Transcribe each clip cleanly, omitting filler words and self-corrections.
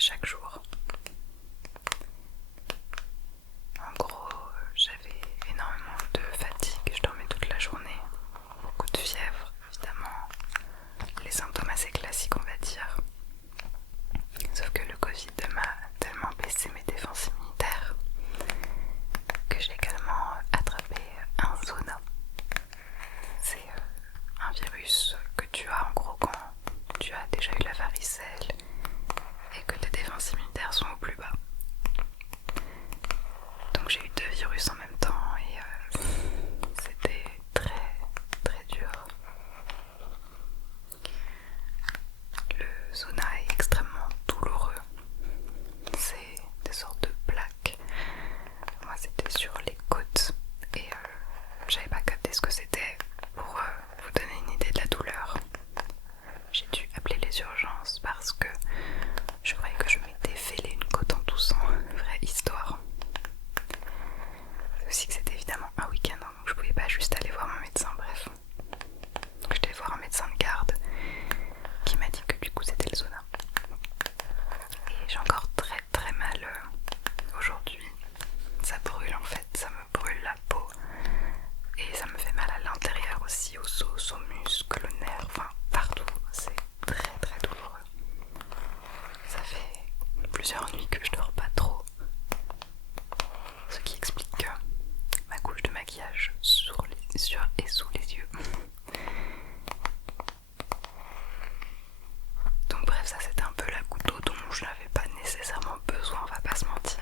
chaque jour. En gros, j'avais énormément de fatigue, je dormais toute la journée, beaucoup de fièvre, évidemment, les symptômes assez classiques on va dire. Sauf que le Covid m'a tellement baissé mes défenses immunitaires que j'ai également attrapé un zona. C'est un virus que tu as en gros quand tu as déjà eu la varicelle et que tes défenses immunitaires sont au plus bas. Donc j'ai eu 2 virus en même temps et c'était très très dur. Le zona est extrêmement douloureux. C'est des sortes de plaques. Moi c'était sur les côtes et j'avais pas capté ce que c'était. Pour vous donner une idée de la douleur, j'ai dû appeler les urgences parce que je croyais que je m'étais fêlé une côte en toussant, vraie histoire. C'est aussi que c'était évidemment un week-end, hein, donc je pouvais pas juste aller voir mon médecin, bref. Donc j'étais voir un médecin de garde qui m'a dit que du coup c'était le zona. Et j'ai encore très très mal aujourd'hui. Ça brûle en fait, ça me brûle la peau. Et ça me fait mal à l'intérieur aussi, aux os, aux muscles, aux nerfs, enfin partout. C'est très très douloureux. Ça fait plusieurs nuits que je dors pas trop. Ce qui explique que ma couche de maquillage sur et sous les yeux. Donc bref, ça c'était un peu la goutte d'eau dont je n'avais pas nécessairement besoin, on va pas se mentir.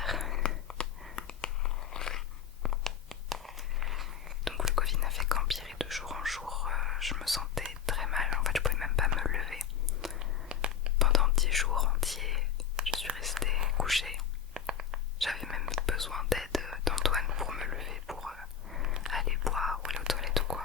Donc le Covid n'a fait qu'empirer de jour en jour, je me sentais très mal, en fait je pouvais même pas me lever. Pendant 10 jours entiers, je suis restée couchée. J'avais même besoin d'aide d'Antoine pour me lever, pour aller boire ou aller aux toilettes ou quoi.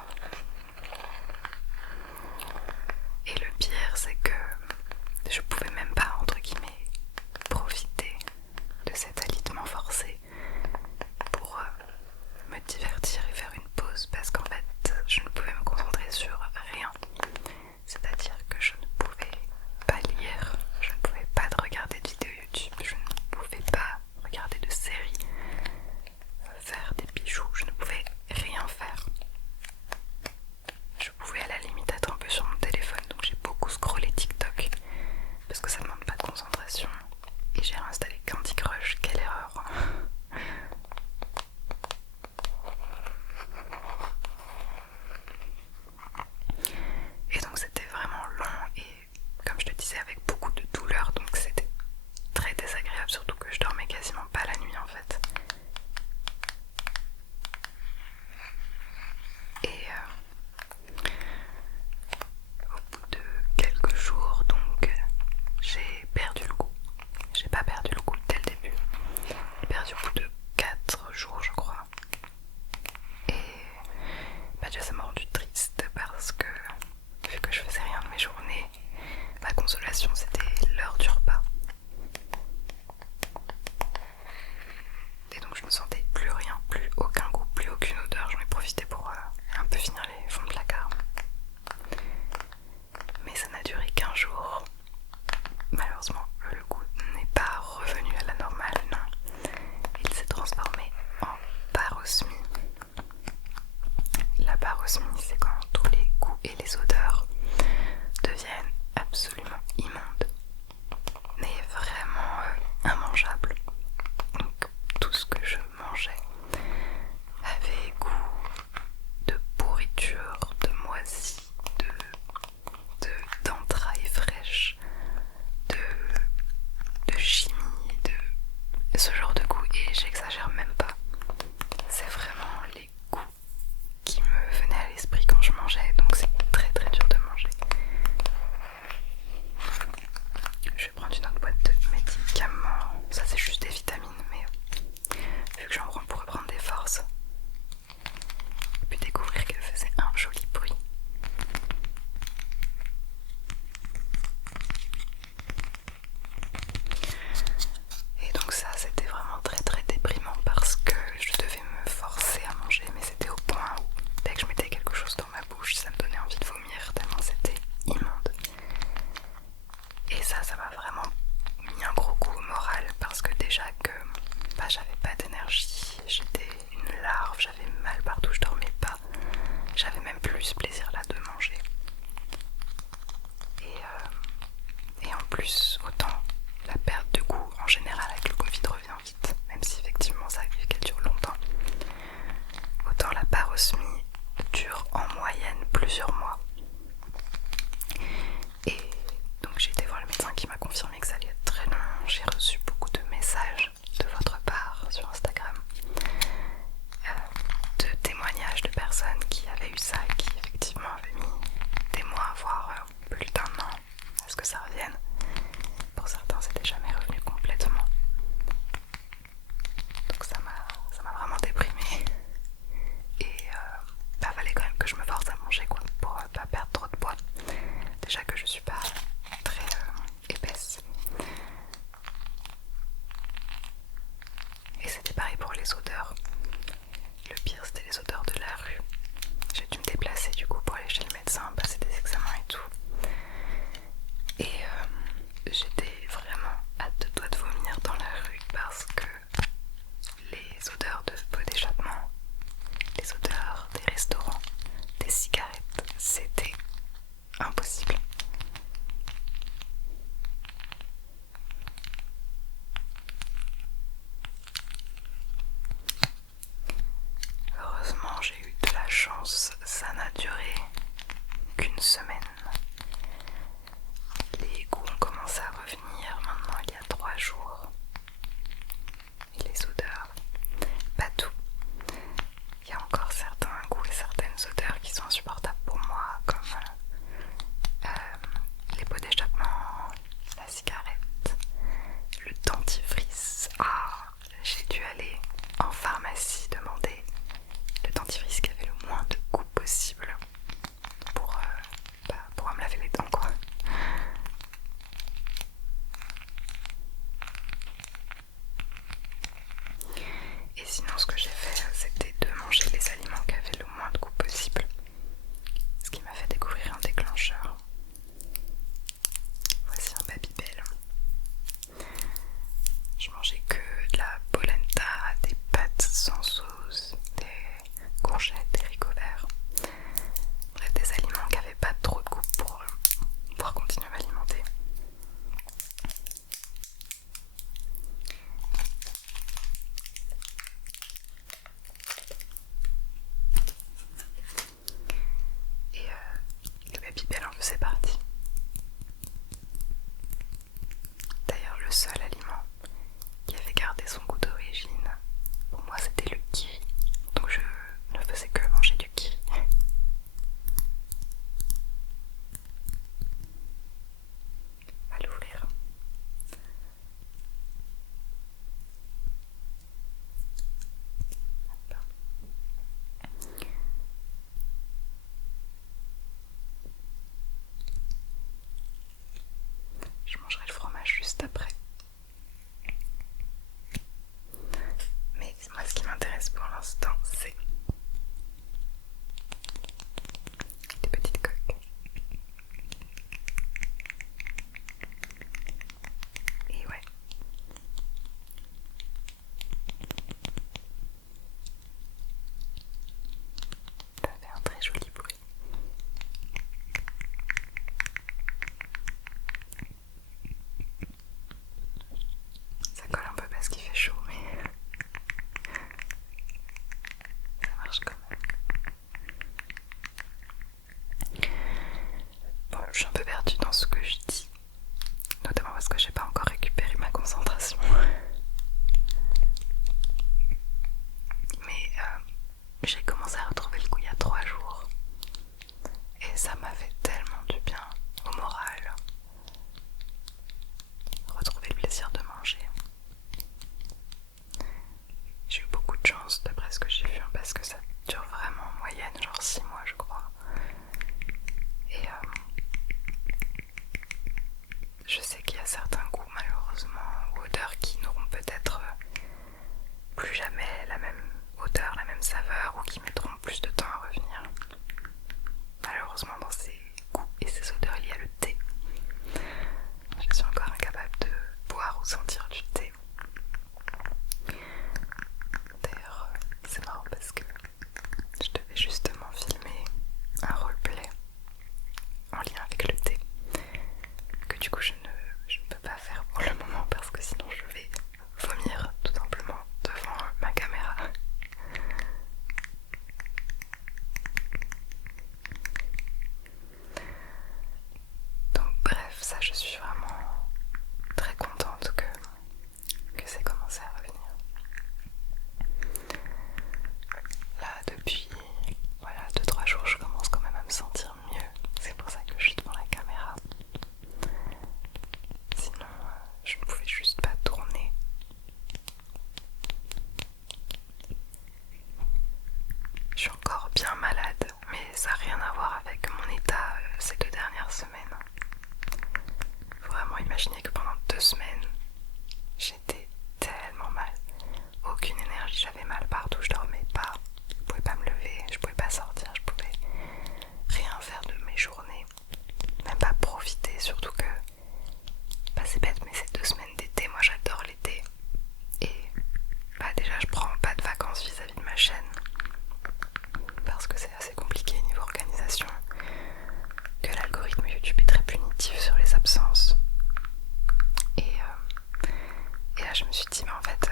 suis dit, mais en fait,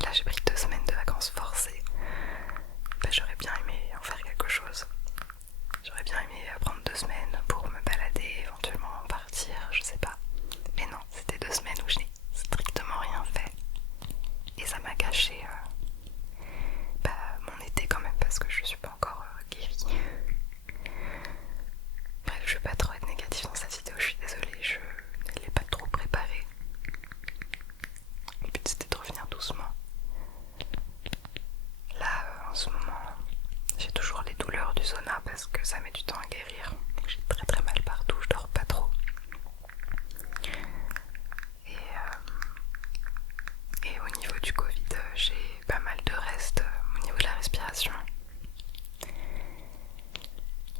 là j'ai pris 2 semaines de vacances forcées. Ben, j'aurais bien aimé en faire quelque chose. J'aurais bien aimé prendre 2 semaines pour me balader, éventuellement partir, je sais pas. Mais non, c'était 2 semaines où je n'ai strictement rien fait. Et ça m'a gâché mon été quand même parce que je suis pas encore guérie. Bref, je vais pas trop être négative dans cette vidéo, je suis désolée, je ne l'ai pas trop préparée. Le but c'était de revenir doucement. Là, en ce moment, j'ai toujours les douleurs du sauna parce que ça met du temps à guérir. J'ai très très mal partout, je dors pas trop. Et au niveau du Covid, j'ai pas mal de restes au niveau de la respiration.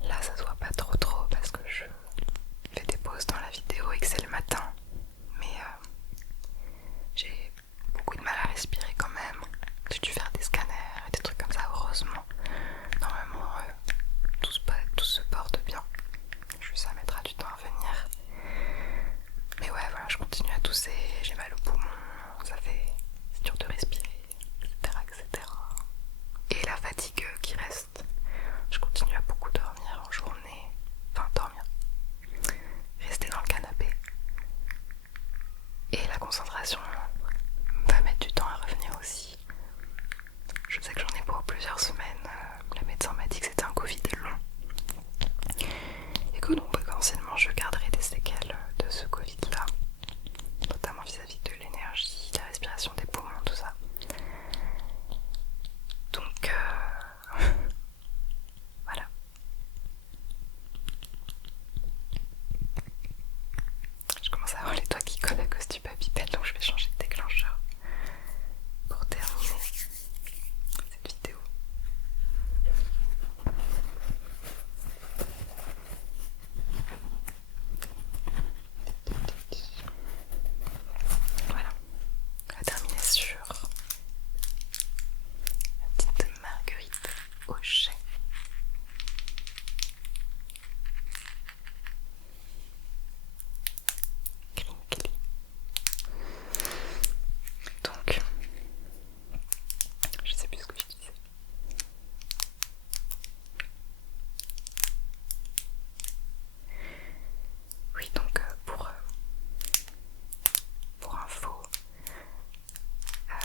Là, ça se voit pas trop parce que je fais des pauses dans la vidéo et que c'est le matin. Mais j'ai beaucoup de mal à respirer quand même. J'ai dû faire des scanners et des trucs comme ça, heureusement. Normalement, tout se porte bien. Juste ça mettra du temps à venir. Mais ouais, voilà, je continue à tousser, j'ai mal au poumon, c'est dur de respirer, etc. Et la fatigue qui reste. Je continue à beaucoup dormir en journée. Enfin, dormir. Rester dans le canapé. Et la concentration va mettre du temps à revenir aussi. Je sais que j'en ai pour plusieurs semaines. La médecin m'a dit que c'était un Covid long. Et que donc potentiellement je garderai des séquelles de ce Covid là. Notamment vis-à-vis de l'énergie, de la respiration des poumons, tout ça. Donc voilà. Je commence à avoir les doigts qui collent à cause du papipette, donc je vais changer de déclencheur pour terminer cette vidéo. Voilà, on va terminer sur la petite marguerite au chai. Crinkly. Donc, je sais plus ce que je disais. Oui, donc pour info,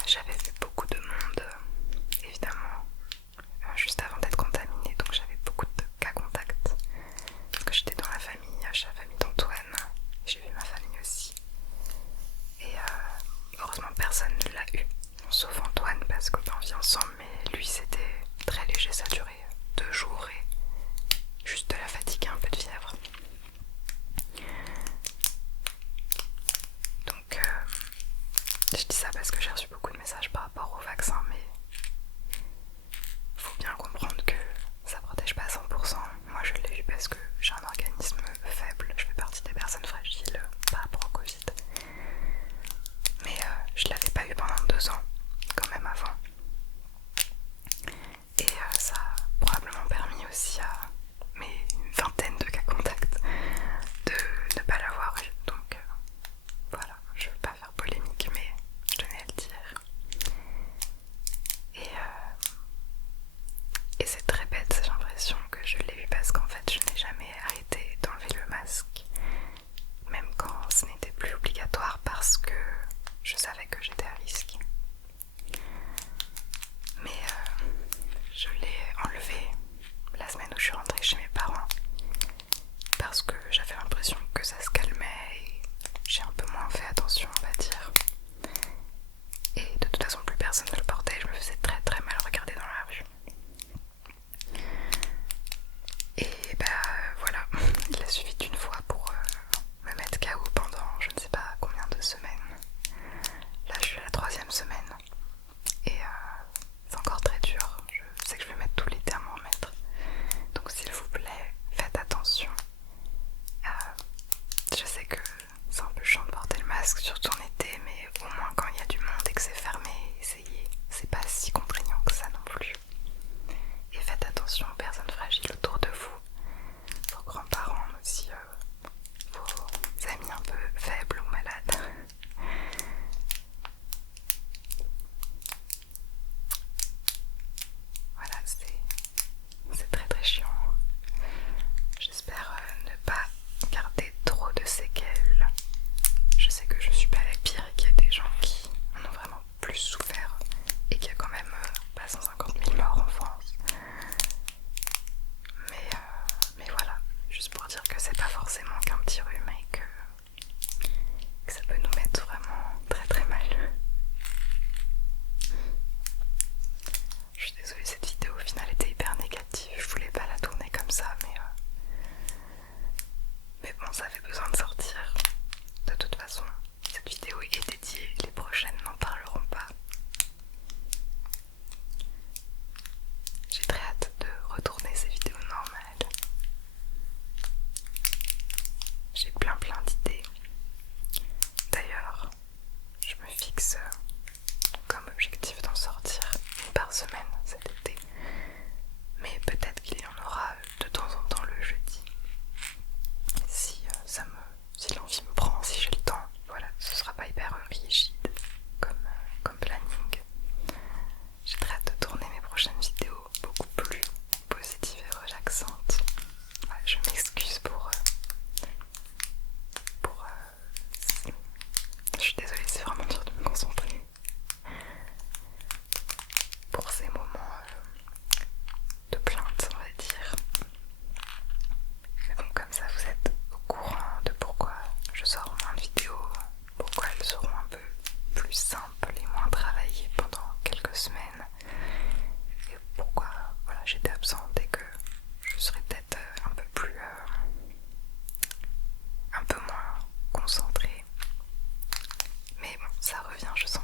j'avais vu beaucoup de monde, évidemment, juste avant d'être contaminée, donc j'avais beaucoup de cas contacts. Parce que j'étais dans la famille, chez la famille d'Antoine, j'ai vu ma famille aussi. Et heureusement personne ne l'a eu, sauf Antoine parce qu'on vit ensemble, mais lui c'était très léger, ça a duré 2 jours et juste de la fatigue et un peu de fièvre. Donc je dis ça parce que j'ai reçu beaucoup de messages par rapport au vaccin, mais faut bien comprendre que ça protège pas à 100%. Moi je l'ai eu parce que j'ai un organisme faible, je fais partie des personnes fragiles par rapport au Covid. Mais je l'avais pas eu pendant 2 ans, quand même avant. Et ça a probablement permis aussi à une vingtaine de cas contacts de ne pas l'avoir eu. Donc voilà, je veux pas faire polémique, mais je tenais à le dire. reviens, je sens